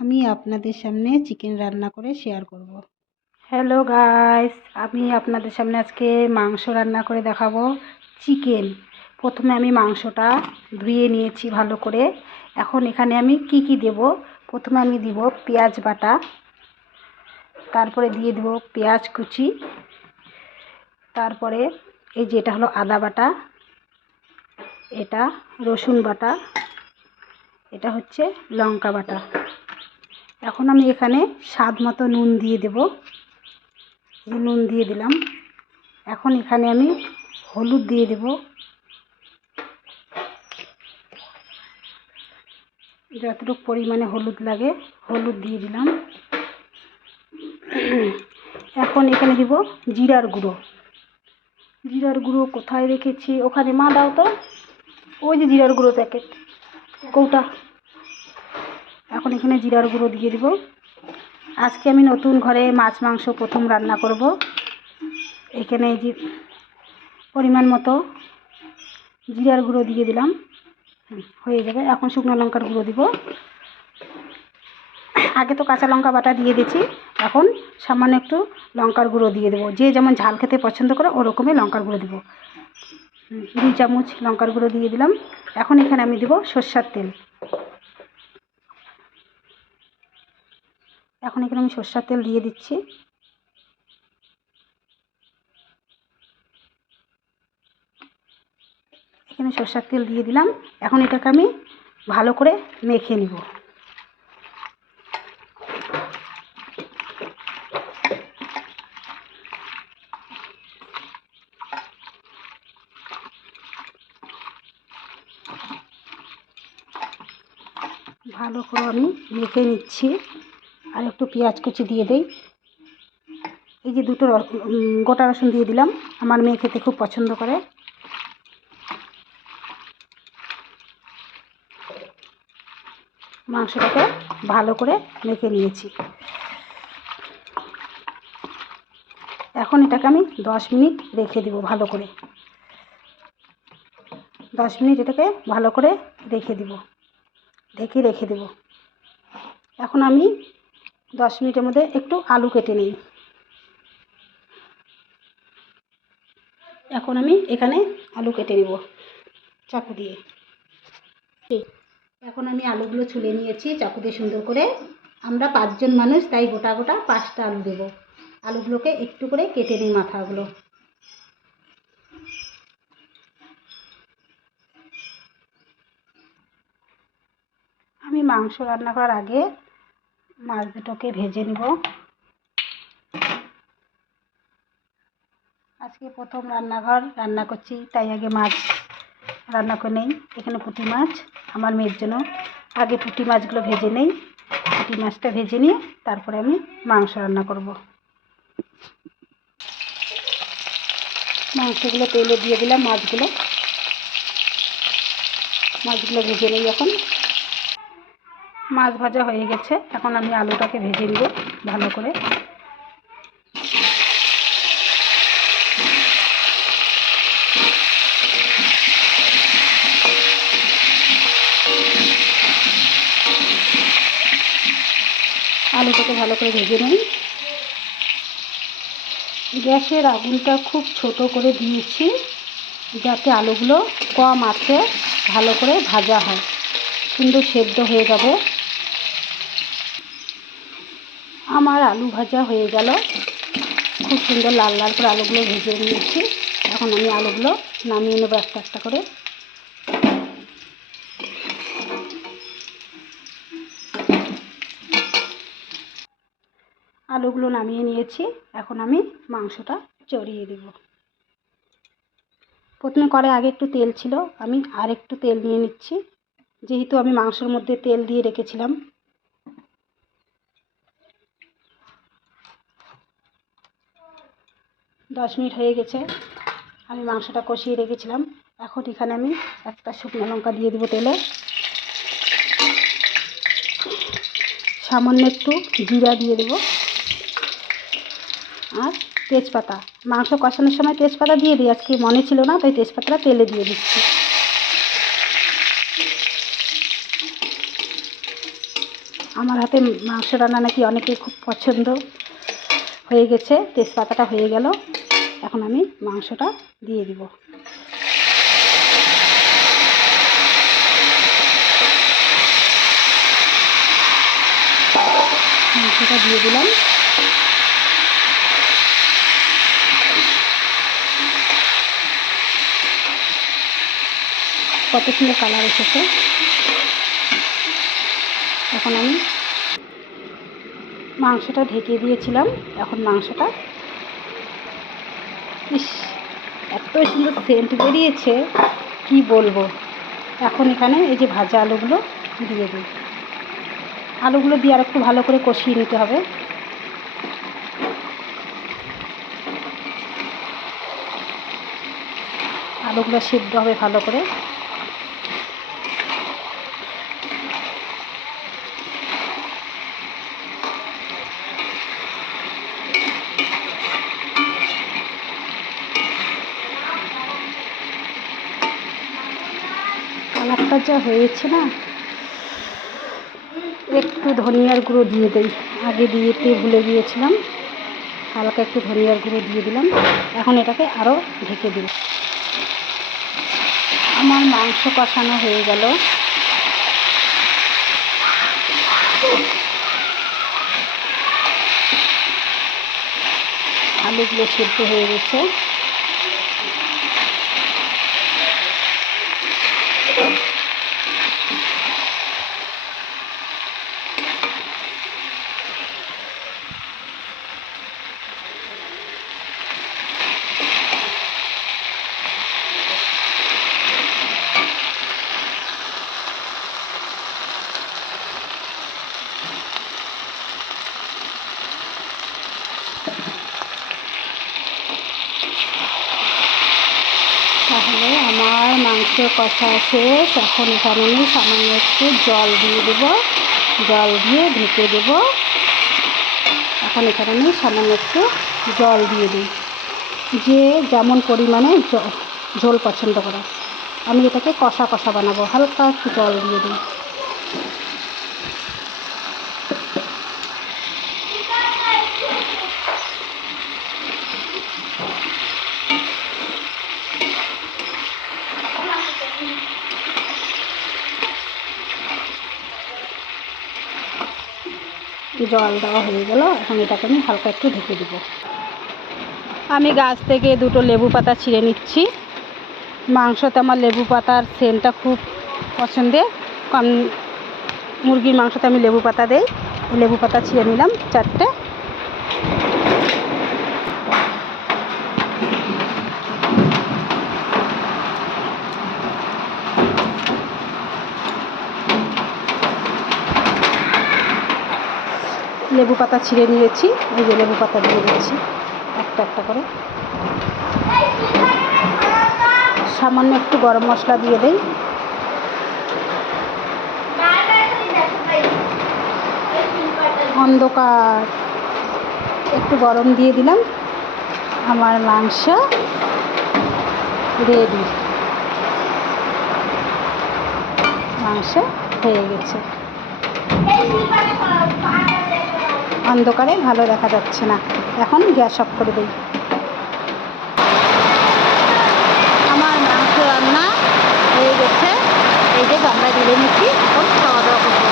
আমি আপনাদের সামনে চিকেন রান্না করে শেয়ার করব। হ্যালো গাইস আমি আপনাদের সামনে আজকে মাংস রান্না করে দেখাবো চিকেন প্রথমে আমি মাংসটা ধুয়ে নিয়েছি ভালো করে। এখন এখানে আমি কি কি দেব? প্রথমে আমি দিব পেঁয়াজ বাটা, তারপরে দিয়ে দেব পেঁয়াজ কুচি, তারপরে এই যে এটা হলো আদা বাটা, এটা রসুন বাটা, এটা হচ্ছে লঙ্কা বাটা। এখন আমি এখানে স্বাদ মতো নুন দিয়ে দেব। নুন দিয়ে দিলাম। এখন এখানে আমি হলুদ দিয়ে দেব। যতটুকু পরিমাণে হলুদ লাগে, হলুদ দিয়ে দিলাম। এখন এখানে দিব জিরার গুঁড়ো। জিরার গুঁড়ো কোথায় রেখেছি? ওখানে মা দাও তো। ওই যে জিরার গুঁড়ো প্যাকেট। কৌটা। এখন এখানে জিরার গুঁড়ো দিয়ে দিব। আজকে আমি নতুন ঘরে মাছ, মাংস প্রথম রান্না করব। এখানে এই যে পরিমাণ মতো জিরার গুঁড়ো দিয়ে দিলাম। হয়ে যাবে। এখন শুকনো লঙ্কার গুঁড়ো দিব। আগে তো কাঁচা লঙ্কা বাটা দিয়ে দিয়েছি। এখন সামান্য একটু লঙ্কার গুঁড়ো দিয়ে দেবো। যে যেমন ঝাল খেতে পছন্দ করে ওরকমই লঙ্কার গুঁড়ো দিব। দুই চামচ লঙ্কার গুঁড়ো দিয়ে দিলাম। এখন এখানে আমি দেবো সর্ষার তেল। এখন এখানে আমি সর্ষার তেল দিয়ে দিচ্ছি। এখানে সর্ষার তেল দিয়ে দিলাম। এখন এটাকে আমি ভালো করে মেখে নিব। ভালো করে আমি মেখে নিচ্ছি। আর একটু পেঁয়াজ কুচি দিয়ে দেই। এই যে দুটো গোটা রসুন দিয়ে দিলাম। আমার মেয়ে খেতে খুব পছন্দ করে। মাংসটাকে ভালো করে মেখে নিয়েছি। এখন এটাকে আমি দশ মিনিট রেখে দিব ভালো করে। দশ মিনিট এটাকে ভালো করে রেখে দিব। ঢেকে রেখে দেব। এখন আমি দশ মিনিটের মধ্যে একটু আলু কেটে নিই। এখন আমি এখানে আলু কেটে নেব, চাকু দিয়ে। এখন আমি আলুগুলো ছুলে নিয়েছি, চাকু দিয়ে সুন্দর করে। আমরা পাঁচজন মানুষ, তাই গোটা গোটা পাঁচটা আলু দেবো। আলুগুলোকে একটু করে কেটে নিই মাথাগুলো। আমি মাংস রান্না করার আগে মাছ দুটোকে ভেজে নিব। আজকে প্রথম রান্নাঘর রান্না করছি, তাই আগে মাছ রান্না করে নেই। এখানে পুঁটি মাছ, আমার মেয়ের জন্য। আগে পুঁটি মাছগুলো ভেজে নেই। পুঁটি মাছটা ভেজে নিয়ে তারপরে আমি মাংস রান্না করব। মাংসগুলো তেলে দিয়ে দিলাম মাছগুলো। মাছগুলো ভেজে নেই এখন। মাছ ভাজা হয়ে গেছে। এখন আমি আলুটাকে ভেজে নেব ভালো করে। আলুটাকে ভালো করে ভেজে নিই। গ্যাসের আগুনটা খুব ছোট করে দিয়েছি যাতে আলুগুলো কম আছে, ভালো করে ভাজা হয়। সুন্দর সেদ্ধ হয়ে যাবে। আমার আলু ভাজা হয়ে গেল। খুব সুন্দর লাল লাল করে আলুগুলো ভেজে নিয়েছি। এখন আমি আলুগুলো নামিয়ে নেব একটা একটা করে। আলুগুলো নামিয়ে নিয়েছি। এখন আমি মাংসটা চড়িয়ে দেব। প্রথমে করে আগে একটু তেল ছিল, আমি আর একটু তেল নিয়ে নিচ্ছি। যেহেতু আমি মাংসের মধ্যে তেল দিয়ে রেখেছিলাম দশ মিনিট হয়ে গেছে। আমি মাংসটা কষিয়ে রেখেছিলাম। এখন এখানে আমি একটা শুকনো লঙ্কা দিয়ে দেবো তেলে। সামান্য একটু জিরা দিয়ে দেবো। আর তেজপাতা। মাংস কষানোর সময় তেজপাতা দিয়ে দিই। আজকে মনে ছিল না, তাই তেজপাতাটা তেলে দিয়ে দিচ্ছি। আমার হাতে মাংস রান্না নাকি অনেকের খুব পছন্দ হয়ে গেছে। তেজপাতাটা হয়ে গেল। এখন আমি মাংসটা দিয়ে দিব। মাংসটা দিয়ে দিলাম। কত সুন্দর কালার এসেছে। এখন আমি মাংসটা ঢেকে দিয়েছিলাম। এখন মাংসটা এত সুন্দর সেন্ট বেরিয়েছে, কি বলব? এখন এখানে এই যে ভাজা আলুগুলো দিয়ে দিই। আলুগুলো দিয়ে আর একটু ভালো করে কষিয়ে নিতে হবে। আলুগুলো সিদ্ধ হবে ভালো করে। যা হয়েছে না? একটু ধনিয়ার গুঁড়ো দিয়ে দেই। আগে দিয়ে দিয়েতে ভুলে গিয়েছিলাম। হালকা একটু ধনিয়ার গুঁড়ো দিয়ে দিলাম। এখন এটাকে আরও ঢেকে দিই আমার মাংস কষানো হয়ে গেল। আলুগুলো সিদ্ধ হয়ে গেছে। তাহলে আমার মাংস কষা শেষ এখন এখানে আমি সামান্য একটু জল দিয়ে দেবো। জল দিয়ে ঢেকে দেব। এখন এখানে আমি সামান্য একটু জল দিয়ে দিই। যে যেমন পরিমাণে ঝোল পছন্দ করে। আমি এটাকে কষা কষা বানাবো। হালকা একটু জল দিয়ে দিই। জল দেওয়া হয়ে গেল, এখন এটাকে আমি হালকা একটু ঢেকে দিব। আমি গাছ থেকে দুটো লেবু পাতা ছিঁড়ে নিচ্ছি। মাংসতে আমার লেবু পাতার সেন্টটা খুব পছন্দের। কারণ মুরগির মাংসতে আমি লেবু পাতা দেই। লেবু পাতা ছিঁড়ে নিলাম চারটে। লেবু পাতা ছিঁড়ে নিয়েছি, এই যে লেবু পাতা দিয়ে দিচ্ছি, একটা একটা করে। সামান্য একটু গরম মশলা দিয়ে দেই। অন্ধকার। একটু গরম দিয়ে দিলাম। আমার মাংস রেডি মাংস হয়ে গেছে। অন্ধকারে ভালো দেখা যাচ্ছে না। এখন গ্যাস অফ করে দিই। আমার মাংস রান্না হয়ে গেছে। এই যে গামলা ঢেলে নিচ্ছি। এখন খাওয়া দাওয়া করব।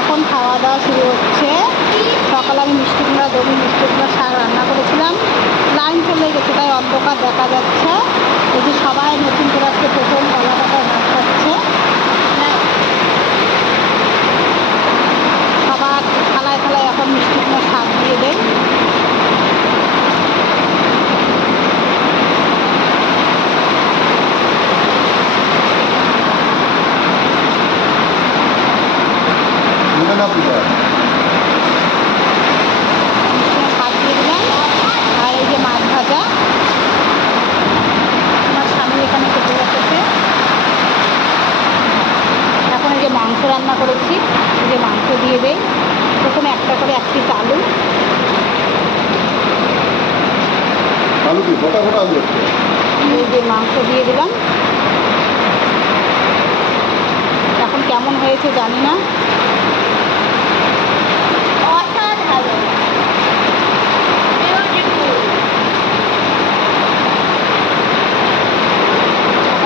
এখন খাওয়া দাওয়া শুরু হচ্ছে। সকালে আমি মিষ্টি কুমড়া দমি মিষ্টি কুমড়া, শাক রান্না করেছিলাম। লাইন চলে গেছে, তাই অন্ধকার দেখা যাচ্ছে। এই যে সবাই নতুন করে আজকে প্রথম কলা যে মাংস দিয়ে দিলাম। এখন কেমন হয়েছে জানি না।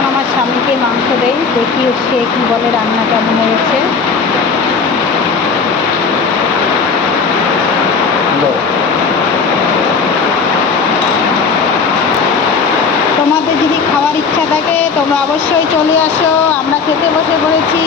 আমার স্বামীকে মাংস দেয় দেখি সে কী বলে রান্না কেমন হয়েছে। অবশ্যই চলে আসো আমরা খেতে বসে পড়েছি।